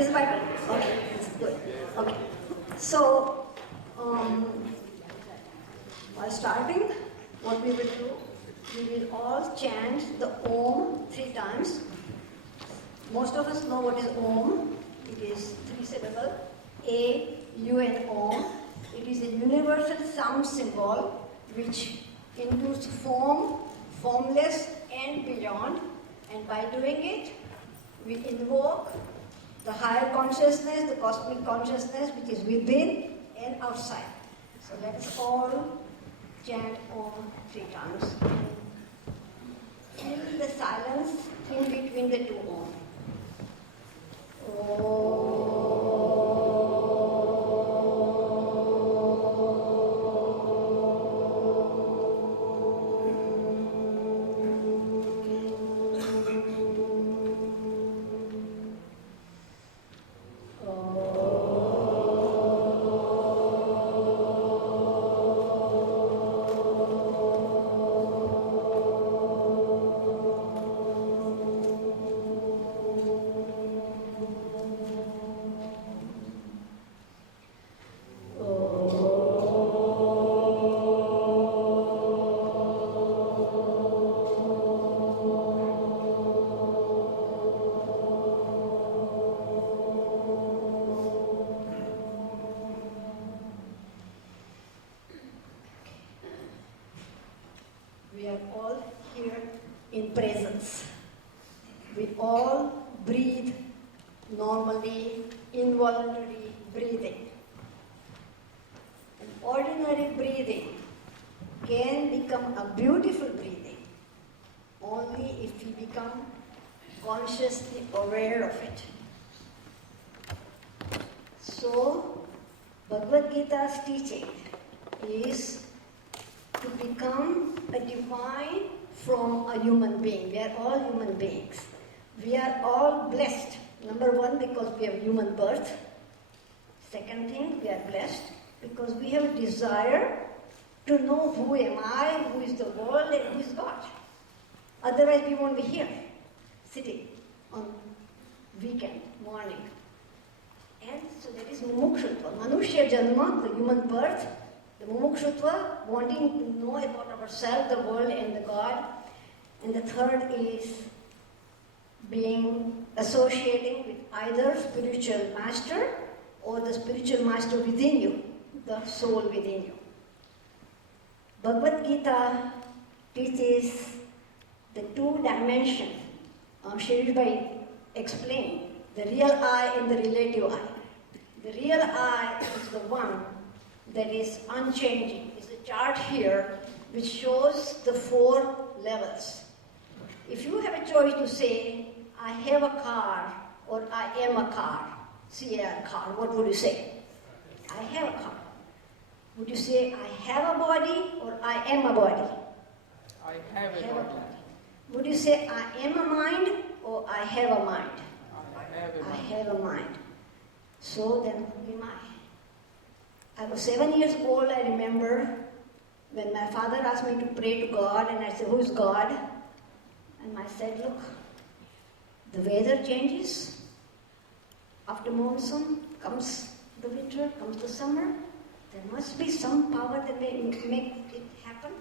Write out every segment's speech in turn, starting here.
Visible? Okay, that's good. Okay. So, while starting, what we will do, we will all chant the Om 3 times. Most of us know what is Om. It is 3 syllable, A, U and Om. It is a universal sound symbol which includes form, formless and beyond. And by doing it, we invoke the higher consciousness, the cosmic consciousness which is within and outside. So let us all chant Om 3 times. Feel the silence in between the two Om. We are all here in presence. We all breathe normally, involuntary breathing. An ordinary breathing can become a beautiful breathing only if we become consciously aware of it. So, Bhagavad Gita's teaching is to become a divine from a human being. We are all human beings. We are all blessed. Number one, because we have human birth. Second thing, we are blessed because we have a desire to know who am I, who is the world, and who is God. Otherwise, we won't be here, sitting on weekend morning. And so that is mumukshutva. Manushya janma, the human birth. The mumukshutva, wanting to know about ourselves, the world, and the God. And the third is associating with either spiritual master or the spiritual master within you, the soul within you. Bhagavad Gita teaches the two dimensions. Shri Bhai explained the real I and the relative I. The real I is the one that is unchanging. It's a chart here which shows the 4 levels. If you have a choice to say, I have a car or I am a car, a car, what would you say? I have a car. Would you say, I have a body or I am a body? I have a body. Would you say, I am a mind or I have a mind? I have a mind. So then who am I? I was 7 years old, I remember, when my father asked me to pray to God, and I said, who is God? And I said, look, the weather changes. After monsoon comes the winter, comes the summer. There must be some power that may make it happen.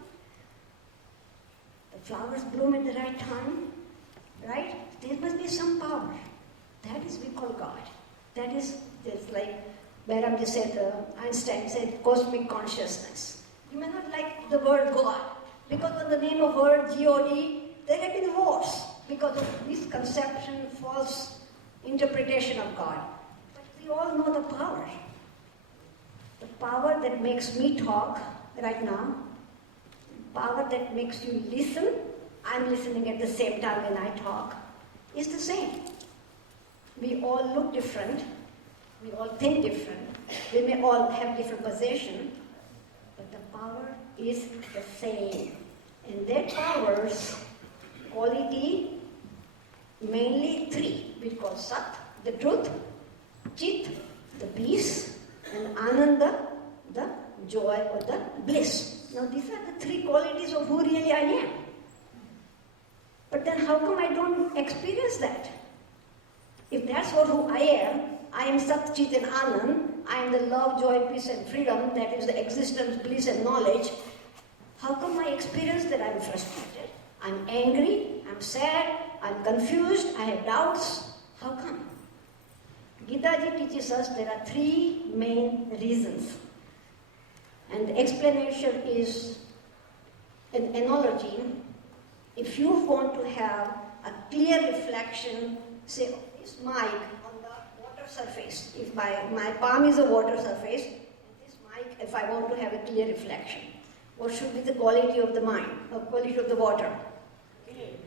The flowers bloom at the right time, right? There must be some power. That is we call God. That is like Bharam just said, Einstein said, cosmic consciousness. You may not like the word God, because of the name of word G-O-D, there have been wars because of misconception, false interpretation of God. But we all know the power. The power that makes me talk right now, power that makes you listen, I'm listening at the same time when I talk, is the same. We all look different, we all think different, we may all have different position, but the power is the same. And that power's quality, mainly 3, we call Sat, the truth, Chit, the peace, and Ananda, the joy or the bliss. Now these are the 3 qualities of who really I am. But then how come I don't experience that? If that's what who I am Sat Chit and Anand, I am the love, joy, peace and freedom, that is the existence, bliss and knowledge. How come I experience that I'm frustrated, I'm angry, I'm sad, I'm confused, I have doubts? How come? Gita ji teaches us there are three main reasons. And the explanation is an analogy. If you want to have a clear reflection, say, of this mic on the water surface. If my palm is a water surface, and this mic, if I want to have a clear reflection, what should be the quality of the mind, or quality of the water? Clean.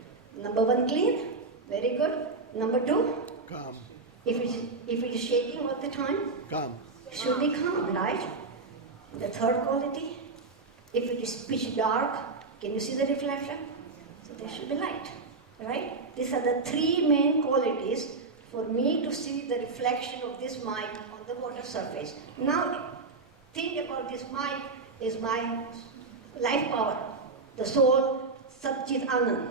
Number one, clean. Very good. Number two? Calm. If it is shaking all the time? Calm. Should be calm, right? The third quality, if it is pitch dark, can you see the reflection? So there should be light, right? These are the three main qualities for me to see the reflection of this mic on the water surface. Now, think about this mic is my life power, the soul, Sat Chit Anand.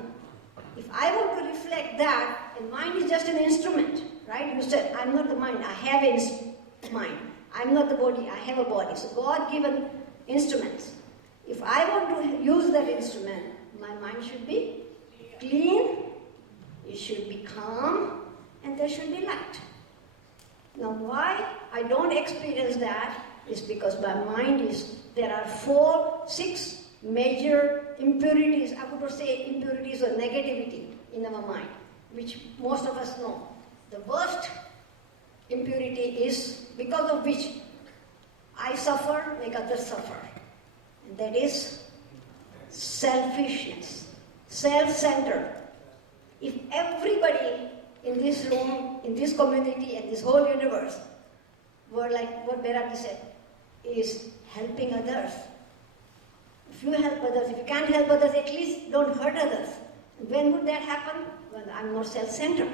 If I want to reflect that, and mind is just an instrument, right? You said, I'm not the mind, I have a mind. I'm not the body, I have a body. So God-given instruments. If I want to use that instrument, my mind should be clean, it should be calm, and there should be light. Now why I don't experience that is because my mind is, there are 6 major impurities, I would not say impurities or negativity in our mind, which most of us know. The worst impurity is because of which I suffer, make others suffer. And that is selfishness, self-centered. If everybody in this room, in this community, and this whole universe were like what Bhairaji said, is helping others. If you help others, if you can't help others, at least don't hurt others. When would that happen? When I'm not self-centered.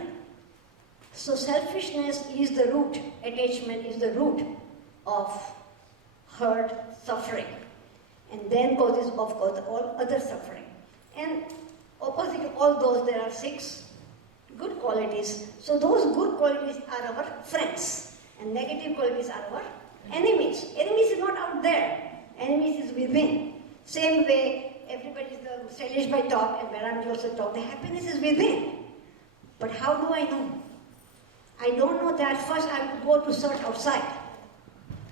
So selfishness is the root, attachment is the root of hurt, suffering, and then causes, of course, all other suffering. And opposite to all those, there are 6 good qualities. So those good qualities are our friends, and negative qualities are our enemies. Enemies is not out there, enemies is within. Same way, everybody's the Shailesh Bhai talk, and Bhairaji also talk, the happiness is within. But how do I know? I don't know that. First I have to go to search outside.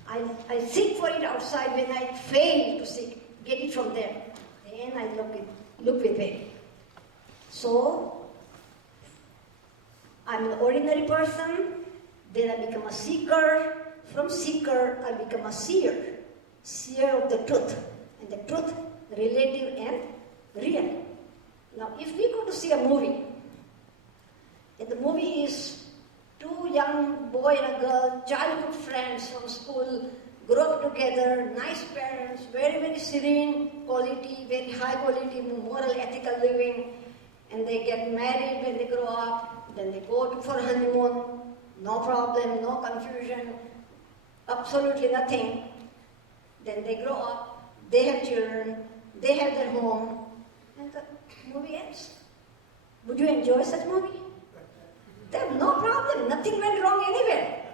I seek for it outside. When I fail to seek, get it from there. Then I look within. So, I'm an ordinary person, then I become a seeker. From seeker, I become a seer. Seer of the truth. And the truth, relative and real. Now, if we go to see a movie, and the movie is 2 young boy and a girl, childhood friends from school, grow up together, nice parents, very, very serene quality, very high quality, moral, ethical living, and they get married when they grow up, then they go for honeymoon, no problem, no confusion, absolutely nothing. Then they grow up, they have children, they have their home, and the movie ends. Would you enjoy such movie? There's no problem. Nothing went wrong anywhere.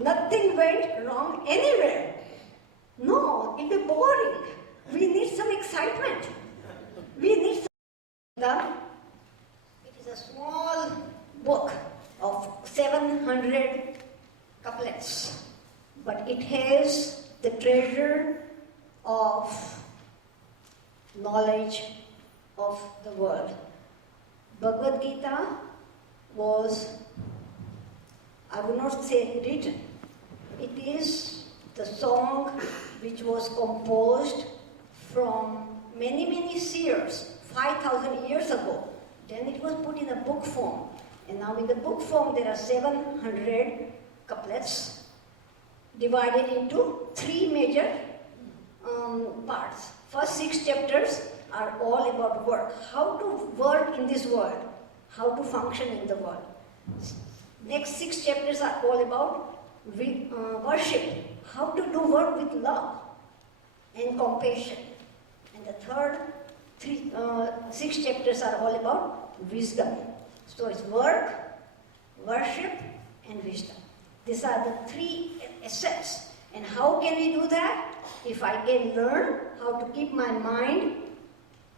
Nothing went wrong anywhere. No, it'll be boring. We need some excitement. We need some... It is a small book of 700 couplets, but it has the treasure of knowledge of the world. Bhagavad Gita was, I would not say written, it is the song which was composed from many, many seers, 5,000 years ago. Then it was put in a book form. And now in the book form there are 700 couplets divided into 3 major parts. First 6 chapters are all about work. How to work in this world. How to function in the world. Next 6 chapters are all about worship. How to do work with love and compassion. And the third 6 chapters are all about wisdom. So it's work, worship, and wisdom. These are the three assets. And how can we do that? If I can learn how to keep my mind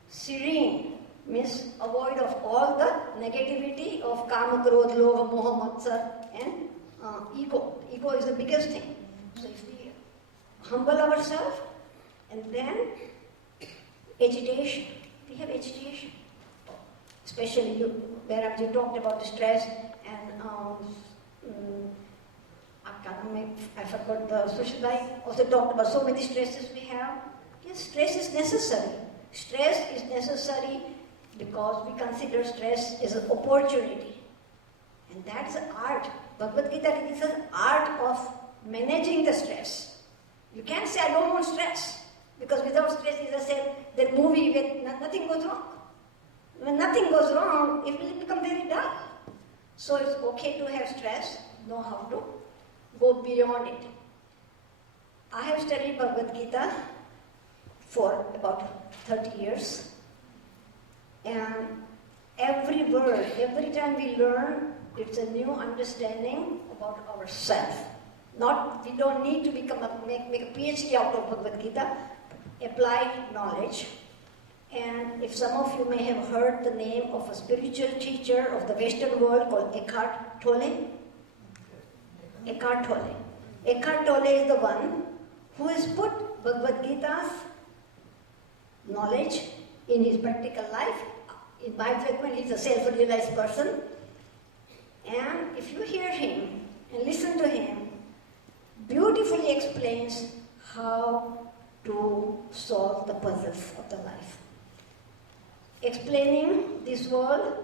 serene, means avoid of all the negativity of kama, krodha, lobha, moha, matsar, and ego. Ego is the biggest thing. So if we humble ourselves, and then agitation. We have agitation. Especially where you talked about the stress and I forgot the Sushadai also talked about so many stresses we have. Yes, stress is necessary. Stress is necessary because we consider stress as an opportunity. And that's an art. Bhagavad Gita is an art of managing the stress. You can't say, I don't want stress. Because without stress, as I said, that movie where nothing goes wrong. When nothing goes wrong, it will become very dull. So it's okay to have stress, know how to go beyond it. I have studied Bhagavad Gita for about 30 years. And every word, every time we learn, it's a new understanding about ourselves. We don't need to make a PhD out of Bhagavad Gita, apply knowledge. And if some of you may have heard the name of a spiritual teacher of the Western world called Eckhart Tolle. Eckhart Tolle. Eckhart Tolle is the one who has put Bhagavad Gita's knowledge in his practical life. In my judgment, he's a self-realized person. And if you hear him and listen to him, beautifully explains how to solve the puzzles of the life. Explaining this world,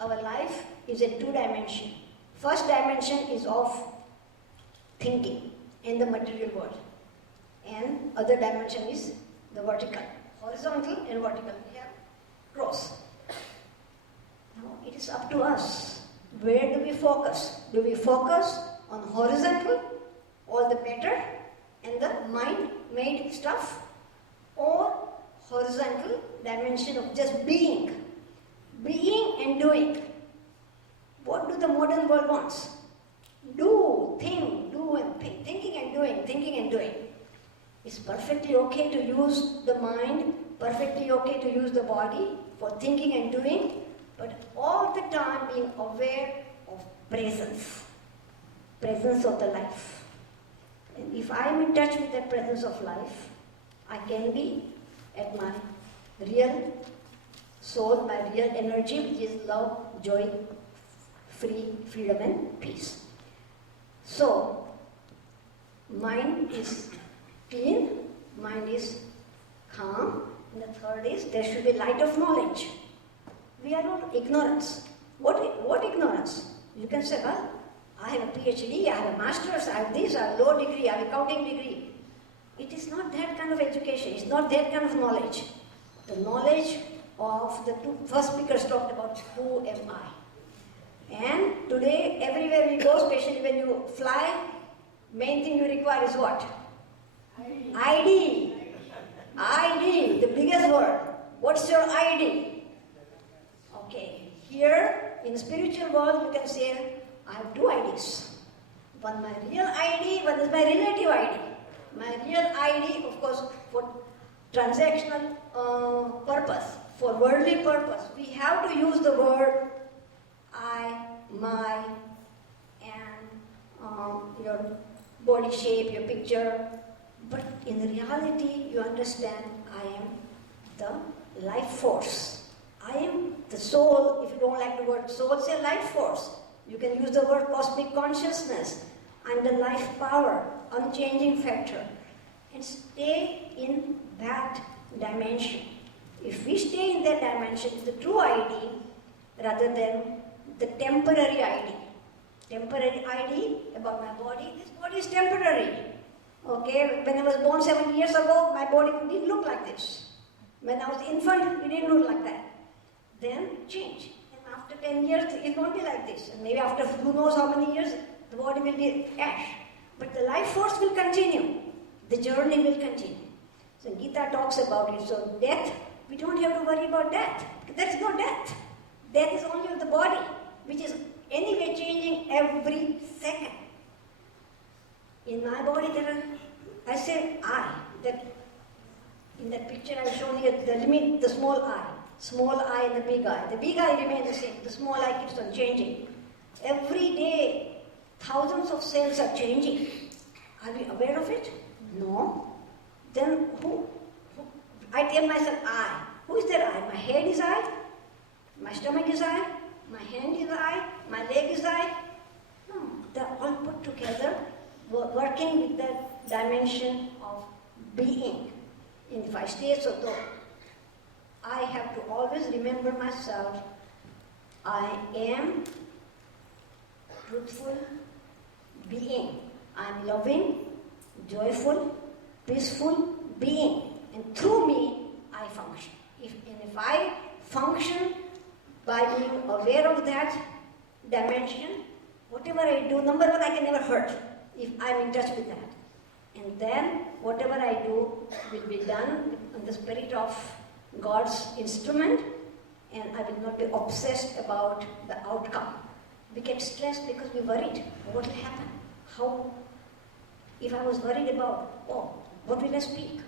our life, is in 2 dimensions. First dimension is of thinking in the material world. And other dimension is the vertical, horizontal and vertical. We have cross. Now it is up to us. Where do we focus? Do we focus on horizontal, all the matter and the mind-made stuff, or horizontal dimension of just being and doing? What do the modern world wants? Do and think, thinking and doing. It's perfectly okay to use the mind, perfectly okay to use the body for thinking and doing, but all the time being aware of presence of the life. And if I am in touch with that presence of life, I can be at my real soul, my real energy, which is love, joy, freedom and peace. So, mind is clean, mind is calm, and the third is there should be light of knowledge. We are not ignorance. What ignorance? You can say, well, I have a PhD, I have a master's, I have this, I have a law degree, I have accounting degree. It is not that kind of education, it's not that kind of knowledge. The knowledge of the two first speakers talked about who am I. And today, everywhere we go, especially when you fly, main thing you require is what? ID. ID, the biggest word. What's your ID? Okay, here in the spiritual world you can say, I have 2 IDs. One my real ID, one is my relative ID. My real ID, of course, for transactional purpose, for worldly purpose, we have to use the word I, my, and your body shape, your picture. But in reality, you understand I am the life force. I am the soul. If you don't like the word soul, say life force. You can use the word cosmic consciousness and the life power, unchanging factor, and stay in that dimension. If we stay in that dimension, the true ID, rather than the temporary ID. Temporary ID about my body, this body is temporary. Okay, when I was born 7 years ago, my body didn't look like this. When I was infant, it didn't look like that. Then change. And after 10 years, it won't be like this. And maybe after who knows how many years, the body will be ash. But the life force will continue. The journey will continue. So Gita talks about it. So death, we don't have to worry about death. There is no death. Death is only of the body, which is anyway changing changing every second. In my body, I say I. That in that picture I've shown you, the small I and the big I. The big I remains the same. The small I keeps on changing. Every day, thousands of cells are changing. Are we aware of it? No. Then who? I tell myself I. Who is that I? My head is I. My stomach is I. My hand is I. My leg is I. No. They're all put together, working with the dimension of being. And if I stay so though, I have to always remember myself. I am truthful being. I am loving, joyful, peaceful being. And through me, I function. If I function by being aware of that dimension, whatever I do, number one, I can never hurt if I'm in touch with that. And then whatever I do will be done in the spirit of God's instrument, and I will not be obsessed about the outcome. We get stressed because we're worried. What will happen? How? If I was worried about, what will I speak?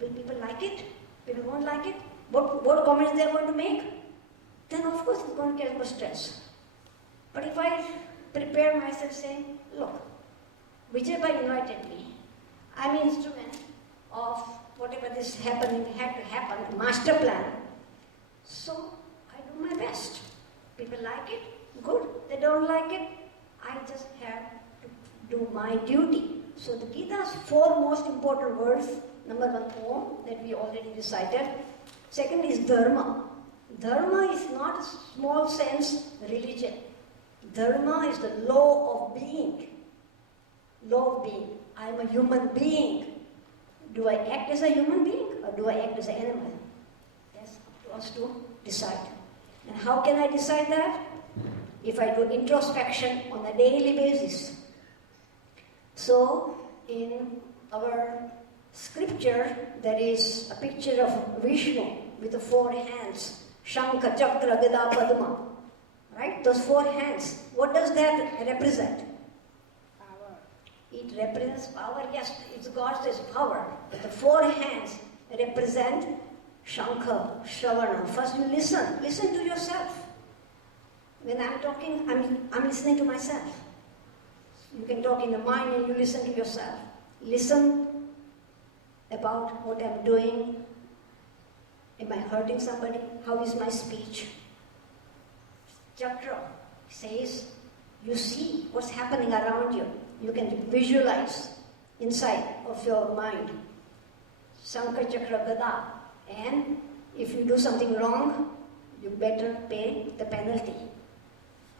Will people like it? People won't like it? What comments they are going to make? Then of course it's going to get more stress. But if I prepare myself saying, look, Vijaybai invited me. I'm an instrument of whatever this had to happen, master plan. So I do my best. People like it, good. They don't like it, I just have to do my duty. So the Gita's 4 most important words, number 1, Om, that we already recited. Second is Dharma. Dharma is not a small sense religion. Dharma is the law of being. Law of being. I am a human being. Do I act as a human being or do I act as an animal? That's up to us to decide. And how can I decide that? If I do introspection on a daily basis. So, in our scripture, there is a picture of Vishnu with the 4 hands. Shankha, Chakra, Gada, Padma. Right? Those 4 hands. What does that represent? Power. It represents power. Yes, it's God's power. But the 4 hands represent Shankha, Shravana. First you listen. Listen to yourself. When I'm talking, I'm listening to myself. You can talk in the mind and you listen to yourself. Listen about what I'm doing. Am I hurting somebody? How is my speech? Chakra says, you see what's happening around you. You can visualize inside of your mind. Shankha, Chakra, Gada. And if you do something wrong, you better pay the penalty.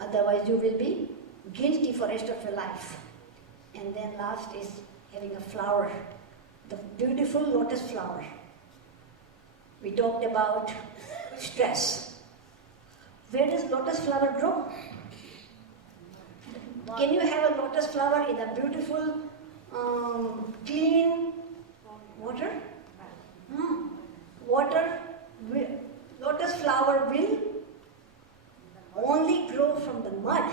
Otherwise you will be guilty for the rest of your life. And then last is having a flower. The beautiful lotus flower. We talked about stress. Where does lotus flower grow? Can you have a lotus flower in a beautiful, clean water? No. Lotus flower will only grow from the mud,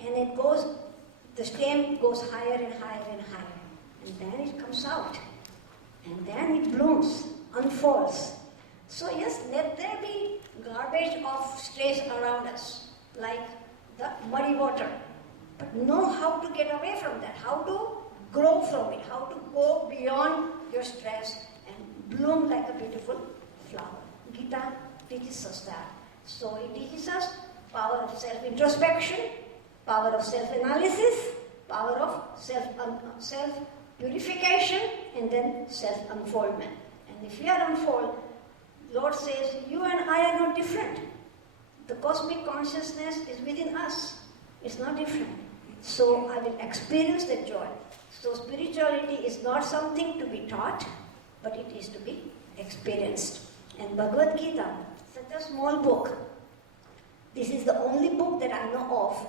and the stem goes higher and higher and higher, and then it comes out, and then it blooms, unfolds. So yes, let there be garbage of stress around us, like the muddy water, but know how to get away from that, how to grow from it, how to go beyond your stress and bloom like a beautiful flower. Gita teaches us that. So it teaches us power of self-introspection, power of self-analysis, power of self-purification, and then self-unfoldment. And if we are unfold, Lord says, you and I are not different. The cosmic consciousness is within us. It's not different. So I will experience that joy. So spirituality is not something to be taught, but it is to be experienced. And Bhagavad Gita, such a small book, this is the only book that I know of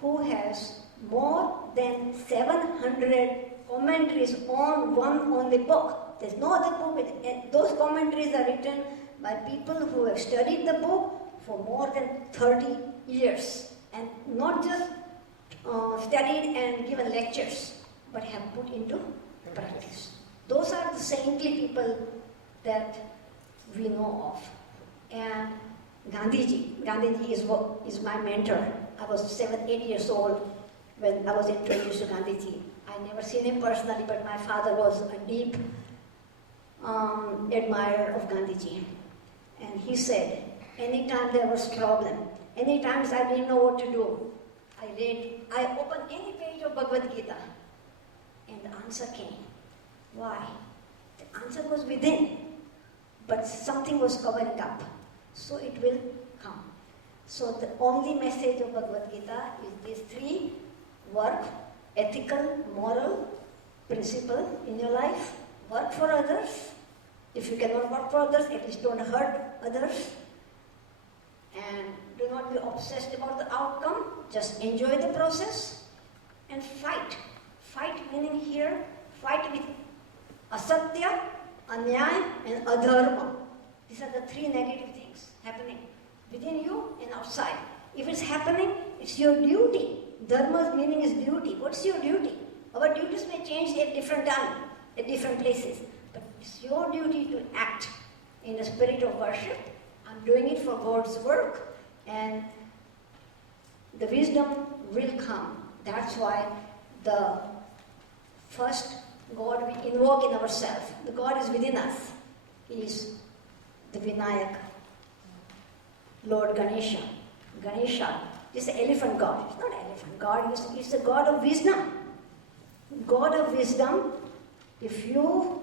who has more than 700 commentaries on one only book. There's no other book with it. Those commentaries are written by people who have studied the book for more than 30 years. And not just studied and given lectures, but have put into practice. Those are the saintly people that we know of. And Gandhiji is my mentor. I was 7, 8 years old when I was introduced to Gandhiji. I never seen him personally, but my father was a deep admirer of Gandhiji. And he said, anytime there was problem, anytime I didn't know what to do, I opened any page of Bhagavad Gita, and the answer came. Why? The answer was within, but something was covering up. So it will come. So the only message of Bhagavad Gita is these 3: work, ethical, moral principle in your life, work for others. If you cannot work for others, at least don't hurt others. And do not be obsessed about the outcome, just enjoy the process. And fight. Fight meaning here, fight with asatya, anyaya and adharma. These are the 3 negative things happening within you and outside. If it's happening, it's your duty. Dharma's meaning is duty. What's your duty? Our duties may change at different times, at different places. But it's your duty to act in a spirit of worship. I'm doing it for God's work. And the wisdom will come. That's why the first God we invoke in ourselves, the God is within us, is the Vinayak, Lord Ganesha. Ganesha is the elephant god. It's not an elephant god, it's the God of wisdom. God of wisdom, if you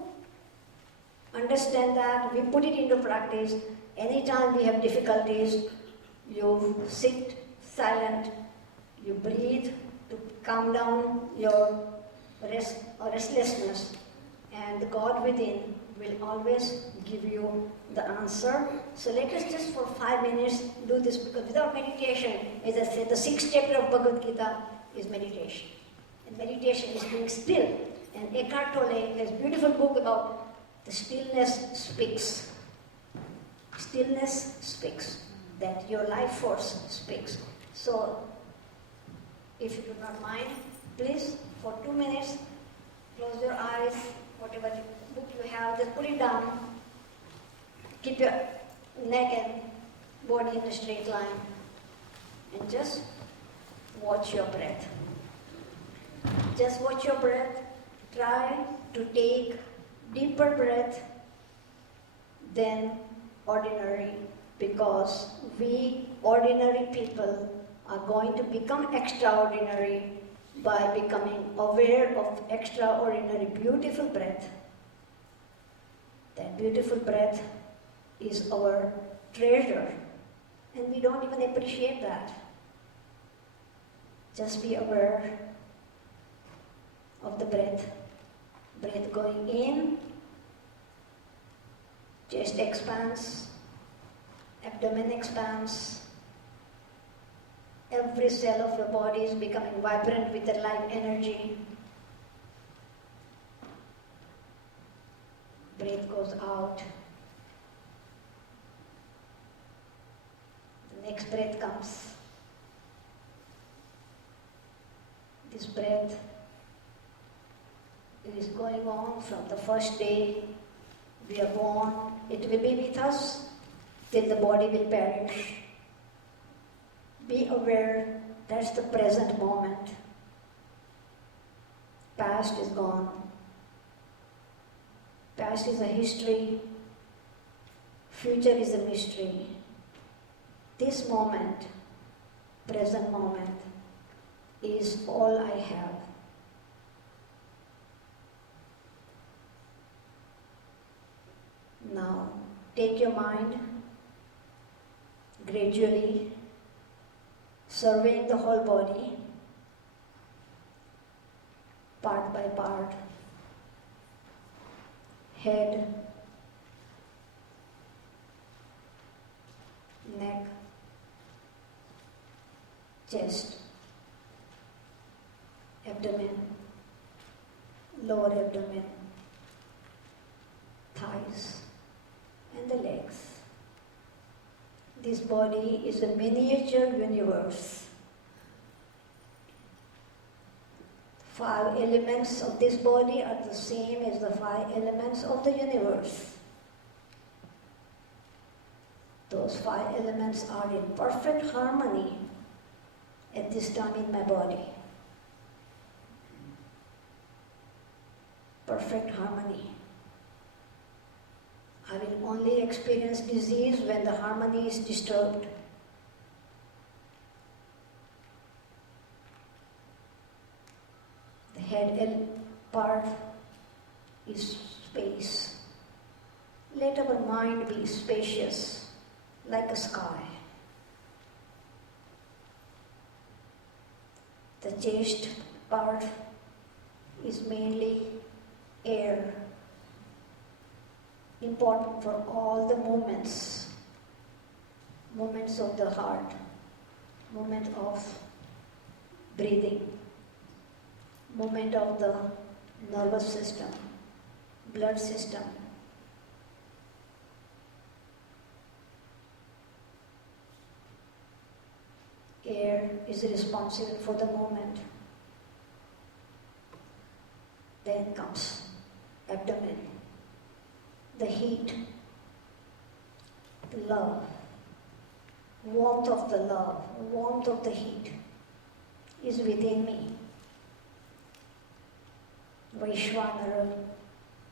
understand that, we put it into practice. Anytime we have difficulties, you sit silent, you breathe to calm down your restlessness, and the God within will always give you the answer. So let us just for 5 minutes do this, because without meditation, as I said, the 6th chapter of Bhagavad Gita is meditation. And meditation is being still. And Eckhart Tolle has a beautiful book about the stillness speaks. Stillness speaks. That your life force speaks. So, if you do not mind, please, for 2 minutes, close your eyes, whatever book you have, just put it down. Keep your neck and body in a straight line. And just watch your breath. Just watch your breath. Try to take deeper breath than ordinary, because we ordinary people are going to become extraordinary by becoming aware of extraordinary beautiful breath. That beautiful breath is our treasure, and we don't even appreciate that. Just be aware of the breath. Breath going in, chest expands, abdomen expands. Every cell of your body is becoming vibrant with the life energy. Breath goes out. The next breath comes. This breath is going on from the first day we are born. It will be with us till the body will perish. Be aware that's the present moment. Past is gone. Past is a history. Future is a mystery. This moment, present moment, is all I have. Now, take your mind gradually, surveying the whole body, part by part, head, neck, chest, abdomen, lower abdomen, thighs, and the legs. This body is a miniature universe. 5 elements of this body are the same as the 5 elements of the universe. Those 5 elements are in perfect harmony at this time in my body. Perfect harmony. I will only experience disease when the harmony is disturbed. The head part is space. Let our mind be spacious, like a sky. The chest part is mainly air, important for all the movements of the heart, movement of breathing, movement of the nervous system, blood system. Air is responsible for the movement. Then comes abdomen, the heat, the love, warmth of the love, warmth of the heat is within me. Vaishvanara,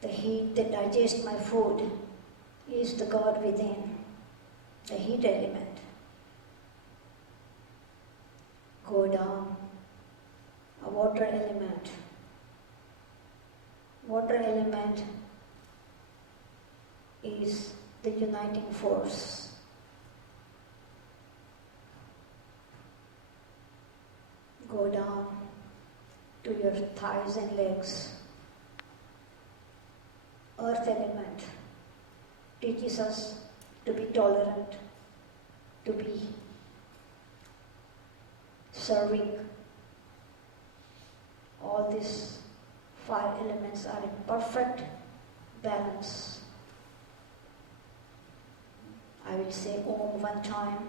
the heat that digests my food, is the God within, the heat element. Go down, a water element. Water element is the uniting force. Go down to your thighs and legs. Earth element teaches us to be tolerant, to be serving. All these 5 elements are in perfect balance. I will say Om one time.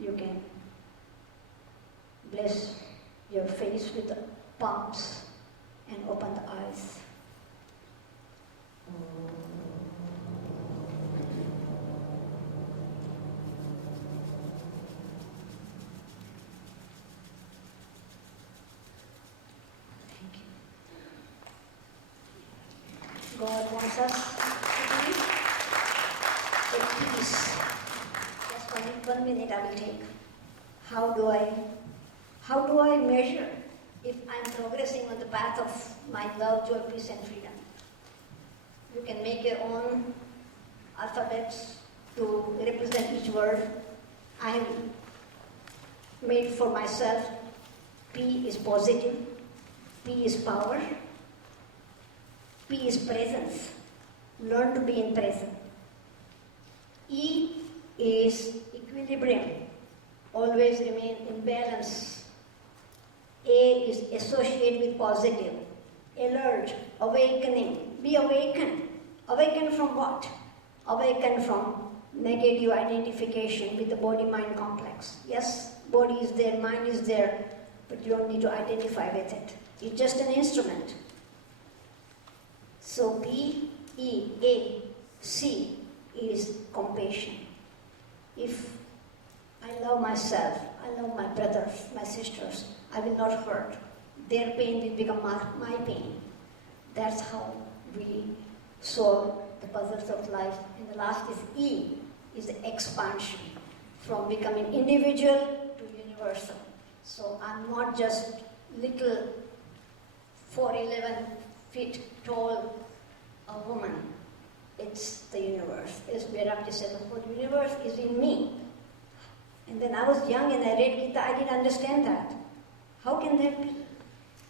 You can bless your face with the palms and open the eyes. God wants us to be at peace. Just one minute I will take. How do I measure if I am progressing on the path of my love, joy, peace and freedom? You can make your own alphabets to represent each word. I have made for myself. P is positive, P is power, P is presence. Learn to be in present. E is equilibrium. Always remain in balance. A is associate with positive. Alert, awakening. Be awakened. Awakened from what? Awakened from negative identification with the body-mind complex. Yes, body is there, mind is there, but you don't need to identify with it. It's just an instrument. So B, E, A, C is compassion. If I love myself, I love my brothers, my sisters, I will not hurt. Their pain will become my pain. That's how we solve the puzzles of life. And the last is E, is the expansion from becoming individual to universal. So I'm not just little 4'11" feet tall a woman. It's the universe. As Vedanta said, the whole universe is in me. And then I was young and I read Gita, I didn't understand that. How can that be?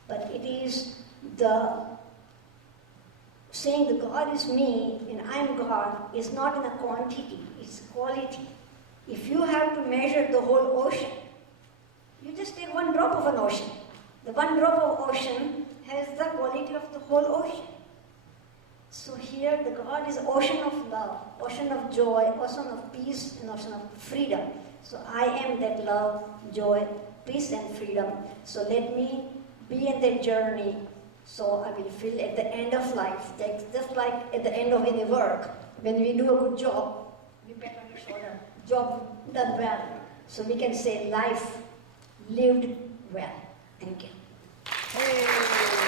But it is the saying the God is me and I am God is not in a quantity, it's quality. If you have to measure the whole ocean, you just take one drop of an ocean. The one drop of ocean has the quality of the whole ocean. So here the God is ocean of love, ocean of joy, ocean of peace and ocean of freedom. So I am that love, joy, peace and freedom. So let me be in that journey. So I will feel at the end of life, that just like at the end of any work, when we do a good job, we pat on the shoulder, job done well. So we can say life lived well. Thank you. Hey.